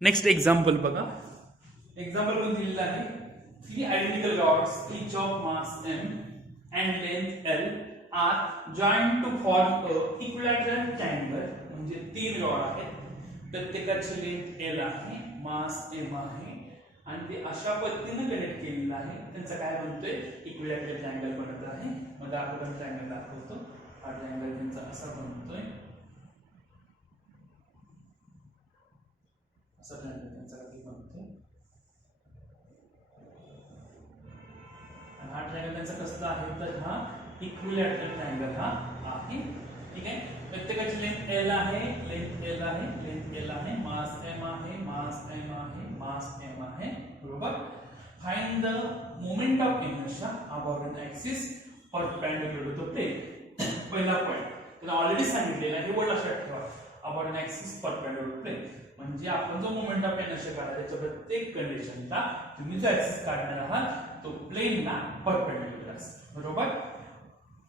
नेक्स्ट एक्झाम्पल बघा. एक्झाम्पल मध्ये दिलेलं आहे 3 identical rods each of mass m and length l are joined to form a equilateral triangle. म्हणजे 3 रॉड आहेत, प्रत्येकाची लेंथ l आहे, मास m आहे आणि ते अशा पद्धतीने कनेक्ट केलेलं आहे. त्यांचा काय बनतोय इक्विलॅटरल ट्रायंगल बनत आहे. मग आपण ट्रायंगल दाखवतो. हा ट्रायंगल त्यांचा असा बनतोय, असा ट्रायंगल त्यांचा कधी बनतोय. आणि हा ट्रायंगल त्यांचा कसला आहे तर हा इक्विलॅटरल ट्रायंगल हा आहे. ठीक आहे. प्रत्येकाची लेंथ l आहे, लेंथ l आहे, लेंथ l आहे, मास m आहे, मास m आहे, मास m आहे बरोबर. Find the moment of inertia about an axis perpendicular to plane. पहिला पॉइंट त्याला ऑलरेडी सांगितलेला आहे, हे बोल लक्षात ठेवा. About an axis perpendicular to plane म्हणजे आपण जो मोमेंट ऑफ इनर्शिया काढायचा त्याच्या प्रत्येक कंडिशनला तुम्ही जो एक्सिस काढणार आहात तो प्लेनला परपेंडिक्युलर असेल बरोबर.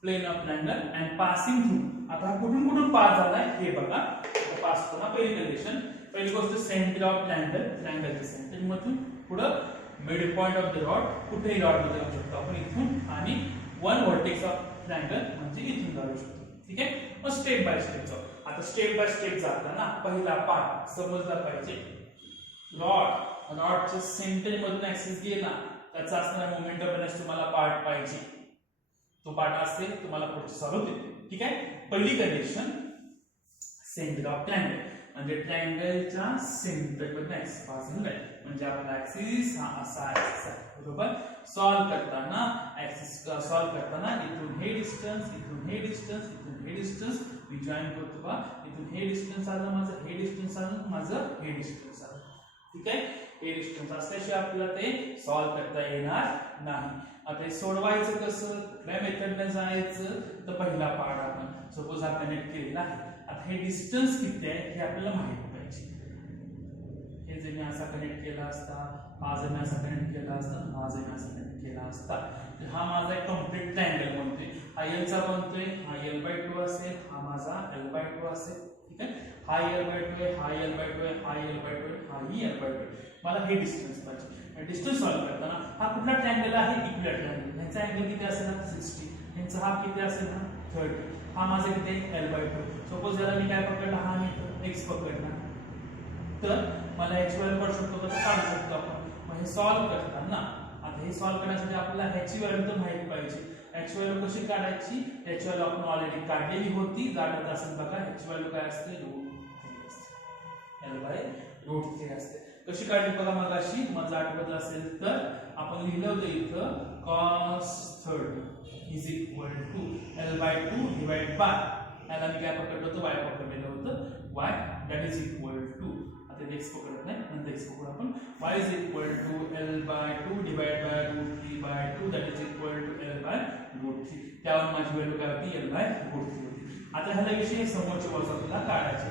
Plane of triangle and passing through. आता कुठून पास झालाय हे बघा. पास होतो ना पहिली कंडिशन. पहिली गोष्ट सेंटर ऑफ ट्रायंगल, ट्रायंगलच्या सेंटर मधून पुढं mid point of the rod, कुठेही रॉड मध्ये जाऊ शकतो आपण इथून, आणि वन व्हर्टेक्स ऑफ ट्रायंगल म्हणजे इथून जाऊ शकतो. ठीक आहे. मग स्टेप बाय स्टेप जाऊ. आता स्टेप बाय स्टेप जाताना पहिला पार्ट समजला पाहिजे. रॉडच्या सेंटर मधून ऍक्सिस गेला त्याचा असणारा मोमेंट ऑफ इनर्शिया तुम्हाला पार्ट पाहिजे. तो पार्ट असेल तुम्हाला पुढचे सॉल्व्ह होते. ठीक आहे. पहिली कंडिशन सेंटर ऑफ ट्रायंगल म्हणजे ट्रायंगलच्या सेंटर मधून ऍक्सिस पास झालाय म्हणजे आपला ऍक्सिस हा असा ऍक्सिस आहे बरोबर. सॉल्व्ह करताना ऍक्सिस सॉल्व्ह करताना इथून हे डिस्टन्स, इथून हे डिस्टन्स, इथून हे डिस्टन्स मी जॉइन करतो का. इथून हे डिस्टन्स आलं माझं, हे डिस्टन्स आलं माझं, हे डिस्टन्स आलं. ठीक आहे. हे डिस्टन्स असल्याशिवाय आपल्याला ते सॉल्व्ह करता येणार नाही. आता हे सोडवायचं कसं, कुठल्या मेथडने जायचं तर पहिला पार्ट आपण सपोज हा कनेक्ट केलेला आहे. आता हे डिस्टन्स किती आहे हे आपल्याला माहित पाहिजे. हे जर मी असा कनेक्ट केला असता, हा जर मी असा कनेक्ट केला असता, हा जर मी असा कनेक्ट केला असता तर हा माझा एक कम्प्लीट ट्रायंगल बनतोय. हा l चा बनतोय, हा l/2 असेल, हा माझा l/2 असेल. ठीक आहे. हा l/2 आहे, हा l/2 आहे, हा l/2 आहे, हा ही l/2 आहे. मला हे डिस्टन्स पाहिजे. डिस्टन्स सॉल्व्ह करताना हा कुठला ट्रायंगल आहे इक्विलॅटरल ट्रायंगल. ह्याचा अँगल किती असेल ना 60, ह्याचा हा किती असेल ना 30, हा माझा किती आहे l/2. सपोज याला मी काय पकडला, हा मी x पकडला तर मला h व्हॅल्यू काढू शकतो का काढू शकतो आपण. मग हे सॉल्व्ह करताना आता हे सॉल्व्ह करण्यासाठी आपल्याला ह्याची व्हॅल्यू तर माहित पाहिजे. ह्याची व्हॅल्यू कशी काढायची, ह्याची व्हॅल्यू आपण ऑलरेडी काढलेली होती. जाणत असेल बघा ह्याची व्हॅल्यू काय असते √3 असते, l/√3 असते. कशी काढली बघा मगाशी तुम्हाला आठवत असेल तर आपण लिहिलं होतं इथं cos 30 is equal to l/2 divide by, याला मी काय पकडलं होतं y पकडलेलं होतं, y that is equal to, आता x पकडत नाही नंतर x पकडू आपण, y is equal to l/2 divide by √3/2 that is equal to l/√3. त्यावर माझी व्हॅल्यू काय होती l/√3 होती. आता ह्याला विषय समोरच्या बाजूला आपल्याला काढायचे.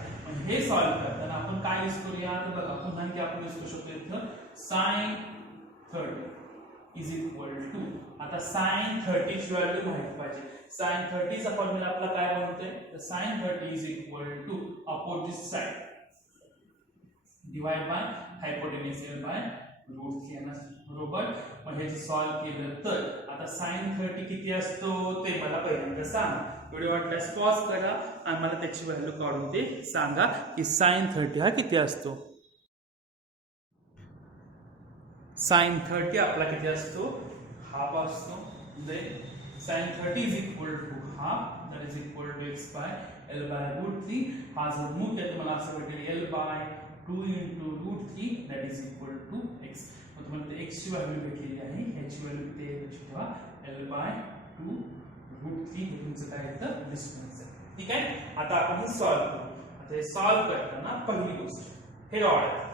हे सॉल्व्ह करताना आपण काय यूज करूया तर बघा पुन्हा की आपण यूज करू शकतो इथं sin 30 इज इक्वल टू, आता sin 30 ची व्हॅल्यू माहित पाहिजे. sin 30 चा फॉर्म्युला आपला काय बनतोय तर sin 30 is equal to opposite side divide by hypotenuse l/√3 बरोबर. मग हे सॉल्व्ह केलं तर आता sin 30 किती असतो ते मला पहिल्यांदा सांग. व्हिडिओ वाटल्यास पॉज करा आणि मला त्याची व्हॅल्यू काढून ते सांगा की sin 30 हा किती असतो. sin 30 आपला किती असतो, हाफ असतो. sin 30 is equal to half, that is equal to x by L by root 3. हा जर मूळ केला तुम्हाला असं भेटेल L by 2 into root 3 that is equal to x. मग तुम्हाला ते x ची व्हॅल्यू भेटलेली आहे, ह्याची व्हॅल्यू ते लक्षात ठेवा L by 2 root 3 हे तुमचं काय येतं डिस्टन्स आहे. ठीक आहे. आता आपण हे सॉल्व्ह करू. आता हे सॉल्व्ह करताना पहिली गोष्ट हे रॉड आहे,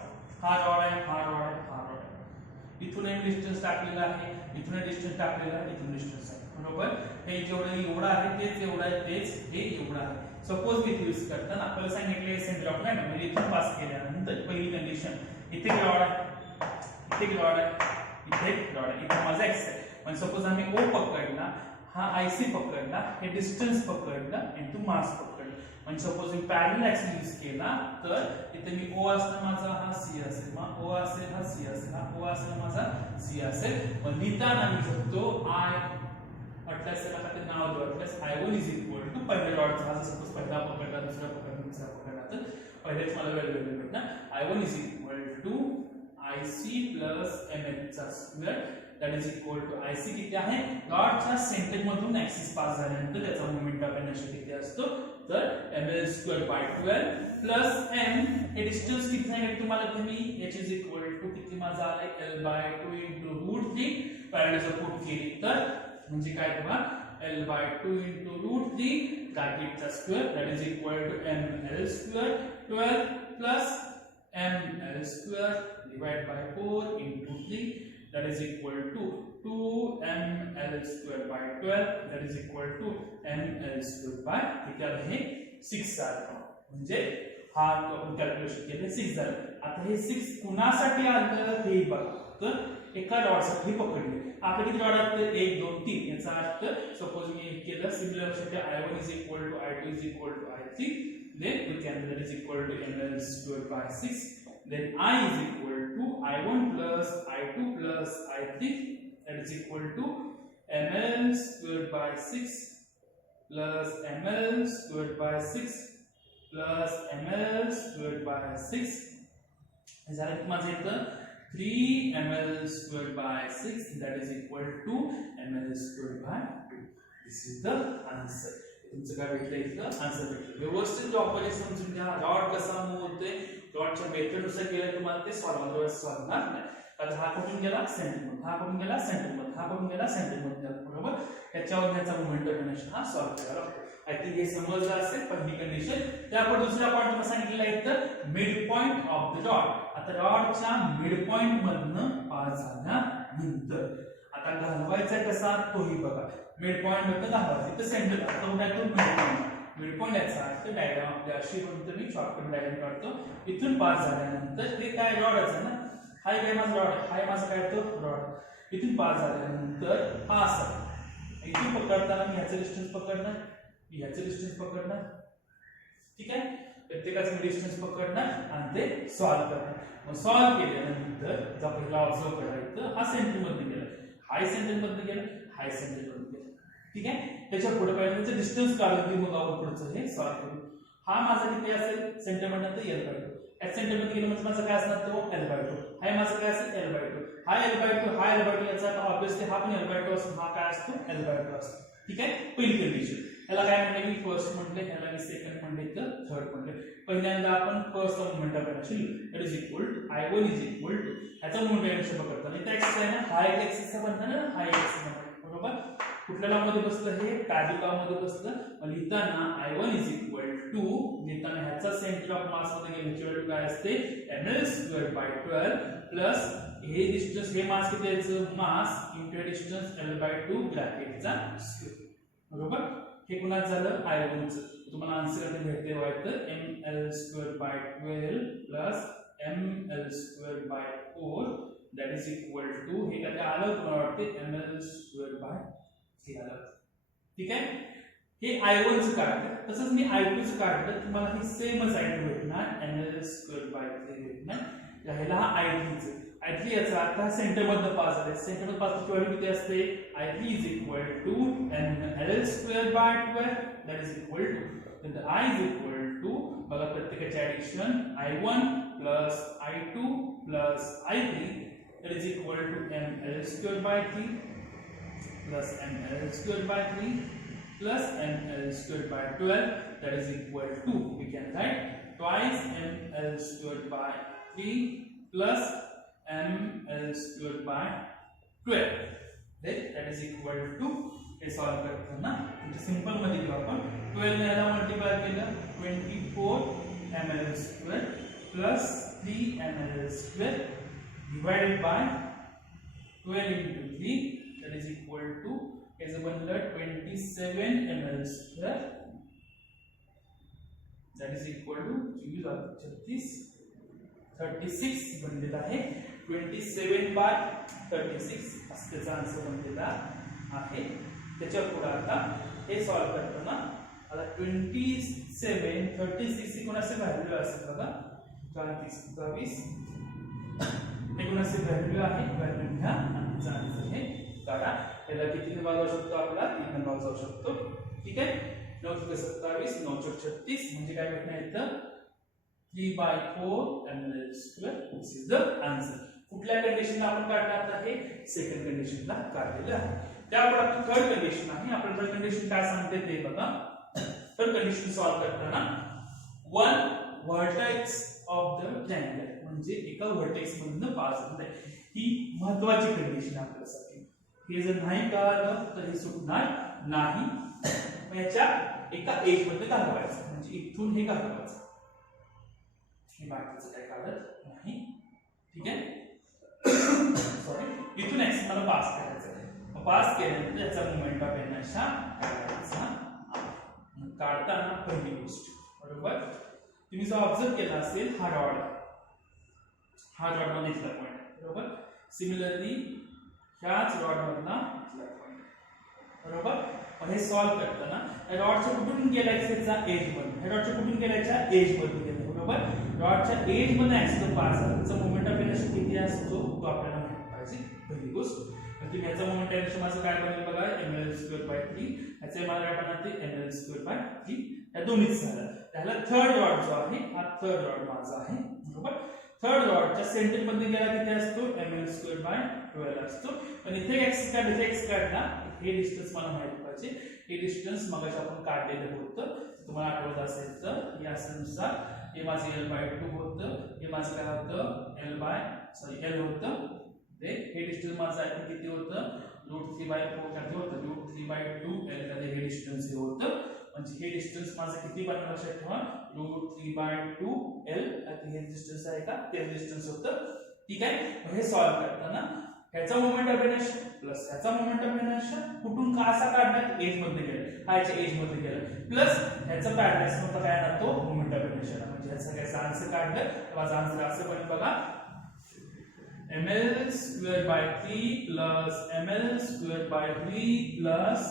हा रॉड आहे, हा रॉड आहे, हा रॉड आहे. इथून एक डिस्टन्स टाकलेला आहे, इथून एक डिस्टन्स टाकलेला आहे, इथून डिस्टन्स आहे. बरोबर. हे जेवढं एवढं आहे तेच एवढं आहे, तेच हे एवढं आहे. सपोज मी यूज करताना आपल्याला सांगितले सेंटर ऑफ लाईन म्हणजे इथून पास केल्यानंतर पहिली कंडिशन इथे रॉड आहे, इथे रॉड आहे, इथे रॉड आहे, इथे माझा एक्स आहे. पण सपोज आम्ही ओ पकडला, हा आयसी पकडला, हे डिस्टन्स पकडला आणि तू मास पकडला. म्हणजे सपोज मी पॅरलल ऍक्सिस यूज केला तर इथे मी ओ असला माझा हा सी असेल, मग ओ असेल हा सी असेल, हा ओ असला माझा सी असेल. मग लिहिताना मी शकतो आय अटल्यास त्याला ते नाव देऊ, अटल्यास I1 इज इक्वल टू पहिल्या रॉडचा हा सपोज पहिला पकडला, दुसरा पकडला, तिसरा पकडला तर पहिलेच मला व्हॅल्यू भेटणार I1 is equal to IC plus ML चा square that is equal to IC किती आहे रॉडच्या सेंटर मधून ऍक्सिस पास झाल्यानंतर त्याचा मोमेंट ऑफ इनर्शिया किती असतो तर ml square by 12 plus m हे डिस्टन्स किती आहे तुम्हाला ते मी h इज इक्वल टू किती माझा आले L by 2 into root 3 parallel put केली तर म्हणजे काय बघा L by 2 into root 3 bracket square that is equal to ml square 12 plus ml square divided by 4 into 3 that is equal to 2ml square by 12 that is equal to ml square by किती आले हे 6 आले. म्हणजे हा calculation केले 6 झाले. आता हे 6 कुणासाठी आलं हे बघा तर एका रॉडसाठी पकडले. आपले किती रॉड आहेत 1 2 3 याचा अर्थ सपोज मी केलं सिमिलर साठी I1 is equal to I2 is equal to I3 then we can that is equal to ml square by 6 then I is equal to I1 plus I2 plus I3 that is equal to ml square by 6 plus ml square by 6 plus ml square by 6 हे झालं माझं इथं 3 ml square by 6 that is equal to ml square by 2. This is the answer. तुमचं काय भेटलं इथलं answer भेटलं. व्यवस्थित ऑपरेट समजून घ्या. रॉड कसा मूव्ह होतोय रॉडच्या मेथडनुसार केलं तुम्हाला ते सॉल्व्ह होणार नाही. आता हा कुठून गेला सेंटर मध्ये, हा कुठून गेला सेंटर मध्ये, हा कुठून गेला सेंटर मध्ये, बरोबर. त्याच्यावर त्याचा मोमेंट ऑफ इनर्शिया हा सॉल्व्ह करायला लागतो. आय थिंक हे समजलं असेल पहिली कंडिशन. त्यावर दुसरा पॉइंट तुम्हाला सांगितलेला आहे तर mid point of the rod. आता रॉडच्या मिड पॉइंट मधनं पास झाल्यानंतर आता घालवायचा कसा तोही बघा. मिड पॉइंट मधनं घालवायचं तर सेंटर आता उठायतून मिड पॉइंट याचा अर्थ डायग्राम आपल्या अशी म्हणतो मी शॉर्टकट डायग्राम काढतो. इथून पास झाल्यानंतर ते काय रॉडच आहे ना, हाय काय माझा रॉड, हाय माझा काय तो रॉड. इथून पास झाल्यानंतर हा असा इथून पकडताना मी ह्याचं डिस्टन्स पकडणार, ह्याचं डिस्टन्स पकडणार. ठीक आहे. प्रत्येकाचं डिस्टन्स पकडणार आणि ते सॉल्व्ह करणार. मग सॉल्व्ह केल्यानंतर जर पहिला ऑब्झर्व करायचं हा सेंटर मध्ये गेला, हाय सेंटर मध्ये गेला, हाय सेंटर मध्ये गेला. ठीक आहे. त्याच्या पुढे पहिल्यांदा डिस्टन्स काढून ती मग आपण पुढचं हे सॉल्व्ह करू. हा माझा किती असेल सेंटर मधनं तर L by 2. एच सेंटर मध्ये गेलं म्हणजे माझं काय असणार तो L by 2. हाय माझं काय असेल L by 2. हा L by 2 हा L by 2 याचा ऑब्वियसली हा पण L by 2 असून हा काय असतो L by 2 असतो. ठीक आहे. पहिली कंडिशन याला काय म्हणले मी फर्स्ट म्हटले, याला मी सेकंड म्हणले तर थर्ड म्हणले. पहिल्यांदा आपण फर्स्ट मोमेंट ऑफ इनर्शिया लिहू. It is equal to I1 is equal to ह्याचा मोमेंट ऑफ इनर्शिया पकडताना इथे एक्सिस आहे ना, हा एक एक्सिसचा बनताना हा एक एक्सिस बनतो. बरोबर. कुठल्या लॉ मध्ये बसलं हे पॅरलल लॉ मध्ये बसलं. मग लिहिताना I1 इज इक्वल टू लिहिताना ह्याचा सेंटर ऑफ मास मध्ये गेल्याची व्हॅल्यू काय असते ml स्क्वेअर बाय 12 प्लस हे डिस्टन्स हे मास किती याचं mass into distance L by 2 ब्रॅकेटचा स्क्वेअर. बरोबर. हे कुणाच झालं I1 चं. तुम्हाला आन्सर कधी भेटते व्हायचं ml square by 12 plus ml square by 4 that is equal to हे काय आलं तुम्हाला वाटते ml स्क्वेअर बाय 3 आलं. ठीक आहे. हे I1 चं काढलं, तसंच मी I2 चं काढलं, तुम्हाला हे सेमच I2 भेटणार ml स्क्वेअर बाय 3 भेटणार. राहिला हा I3 चं. I3 याचा अर्थ सेंटर मधनं पास झाले. सेंटर मध्ये पासची व्हॅल्यू किती असते I3 is equal to ml square by 12 that is equal to then I is equal to बघा प्रत्येकाचे addition I1 plus I2 plus I3 that is equal to ml square by 3 plus ml squared by 3 plus ml squared by 12, that is equal to, we can write twice ml squared by 3 plus ml squared by 12, then that is equal to, हे solve करताना म्हणजे simple मध्ये घेऊ आपण 12 ने याला multiply केलं 24 ml square plus 3 ml square divided by 12 into 3, that is equal to, as a बनलं 27 ml square, that is equal to 36 बनलेला आहे 27 by 36 असं आन्सर बनलेला आहे. त्याच्या पुढे आता हे सॉल्व करताना आता 27 36 कोणाचे व्हॅल्यू असेल बघा 34 22 हे कोणाचे व्हॅल्यू आहे, व्हॅल्यू घ्या आणि त्याचा आन्सर हे करा. याला कितीने भागावू शकतो, आपला 3 ने भागावू शकतो. ठीक आहे, 9 × 27 9 × 36 म्हणजे काय भेटणार इथं 3/4 ml square. This is the answer. कुठल्या कंडिशनला आपण काढणार आहे, सेकंड कंडिशनला काढलेलं आहे. त्यावर आपण थर्ड कंडिशन आहे. आपण थर्ड कंडिशन काय सांगते ते बघा. थर्ड कंडिशन सॉल्व करताना one vertex of the triangle म्हणजे एका व्हर्टेक्स मधून पास होत आहे, ही महत्त्वाची कंडिशन आपल्यासाठी. हे जर नाही कळलं तर हे सुटणार नाही. याच्या एका एज मध्ये घालवायचं म्हणजे इथून हे घालवायचं, हे बाकीचं काय काढत नाही. ठीक आहे, सॉरी, इथून एक्स मला पास करायचं आहे. पास केल्यानंतर याचा मोमेंट ऑफ इनर्शिया काढायचा. काढताना पहिली गोष्ट बरोबर तुम्ही जो ऑब्झर्व केला असेल, हा रॉड मध्ये इथला पॉइंट बरोबर. सिमिलरली ह्याच रॉड मधला इथला पॉइंट बरोबर. हे सॉल्व करताना रॉडच्या कुठून गेला एक्सचा एज मध्ये, हे रॉडच्या कुठून गेल्याच्या एज मध्ये गेला बरोबर. रॉडच्या एज मध्ये एक्स पास झाला, त्याचा मोमेंट ऑफ इनर्शिया किती असतो तो आपल्याला माहित पाहिजे. पहिली गोष्ट तुम्ही याचा मोमेंट ऑफ इनर्शिया माझं काय बनेल बघा ml square by 3, याचे मला काय बनते ml square by 3, या दोन्हीच झालं. त्याला थर्ड रॉड जो आहे हा थर्ड रॉड माझा आहे बरोबर. थर्ड रॉडच्या सेंटर मध्ये गेला किती असतो ml square by 12 असतो. पण इथे x काढला, हे डिस्टन्स मला माहित पाहिजे. हे डिस्टन्स मगाशी आपण काढलेलं होतं, तुम्हाला आठवत असेल तर या नुसार हे माझे l/2 होतं, हे माझं काय होतं l होतं. हे डिस्टन्स माझं आहे किती होतं √3/4 मध्ये होतं, √3/2 l हे डिस्टन्स हे होतं. म्हणजे हे डिस्टन्स माझं किती बनवलं लक्षात ठेवा √3/2 l. आता हे डिस्टन्स आहे का, ते डिस्टन्स होतं. ठीक आहे, हे सॉल्व करताना ह्याचा मोमेंट ऑफ इनर्शिया प्लस ह्याचा मोमेंट ऑफ इनर्शिया कुठून कसा काढणार, एज मध्ये गेला, हा याच्या एज मध्ये गेला, प्लस ह्याचा पॅरलल्स नव्हता काय ना तो मोमेंट ऑफ इनर्शिया. म्हणजे ह्याचा काय आन्सर काढलं, माझा आन्सर असं पण बघा ml square by 3 plus ml square by 3 plus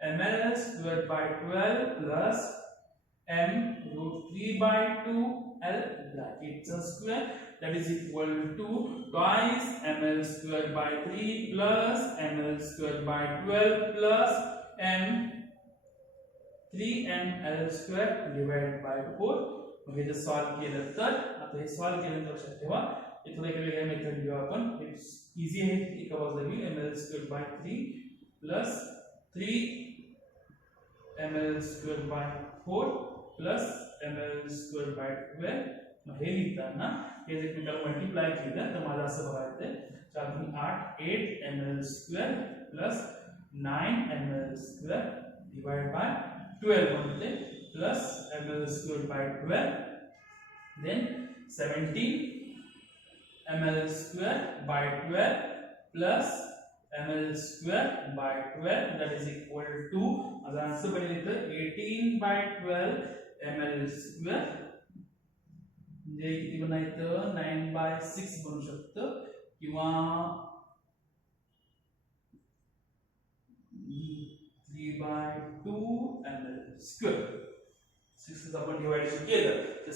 ml square by 12 plus m √3/2 l brackets square, that is equal to twice ml square by 3 plus ml square by 12 plus m 3ml square divided by 4. हे जर solve केलं तर आता हे solve केल्यानंतर लक्षात ठेवा इथून एक वेगळ्या मेथड घेऊ आपण. इट्स इझी आहे, एका बाजूला घेऊ ml square by 3 plus 3 ml square by 4 plus ml square by 12. हे लिहिताना हे जर मी मल्टिप्लाय केलं तर मला असं बघायचंय 8 ml square plus 9 ml square divided by 12 म्हणते plus ml square by 12, then 17 ml square by 12 plus ml square by 12, that is equal to माझा आन्सर बनेल इथं 18/12 ml square. म्हणजे किती बनायचं 9/6 बनू शकतं किंवा 3/2 ml square. 6 आपण डिवाइडेशन केलं तर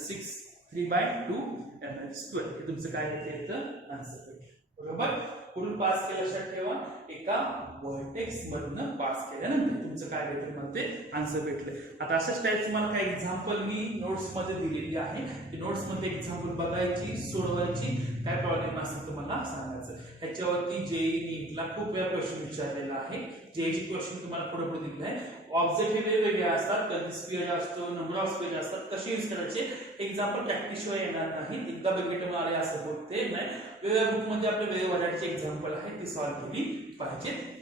3/2 ml square हे तुमचं काय येतं आन्सर भेटेल. बरोबर. कुठून पास केलं लक्षात ठेवा, एका व्हर्टेक्स मधनं पास केल्यानंतर तुमचं काय भेटेल मध्ये आन्सर भेटले. आता अशाच टाईप तुम्हाला काही एक्झाम्पल मी नोट्स मध्ये दिलेली आहे, ती नोट्स मध्ये एक्झाम्पल बघायची, सोडवायची, काय प्रॉब्लेम असेल तुम्हाला सांगायचं. ह्याच्यावरती जेई नीटला खूप वेळा क्वेश्चन विचारलेला आहे. जेईची क्वेश्चन तुम्हाला पुढे पुढे दिलेलं आहे. ऑब्जेक्ट हे वेगवेगळे असतात, कधी स्क्वेअर असतो, नंबर ऑफ स्क्वेअर असतात, कसे यूज करायचे एक्झाम्पल प्रॅक्टिस शिवाय येणार नाही. एकदा बघितलं आले असं होते नाही. वेगवेगळ्या बुक मध्ये आपल्या वेगवेगळ्या व्हरायटीचे एक्झाम्पल आहे, ती सॉल्व्ह केली पाहिजे.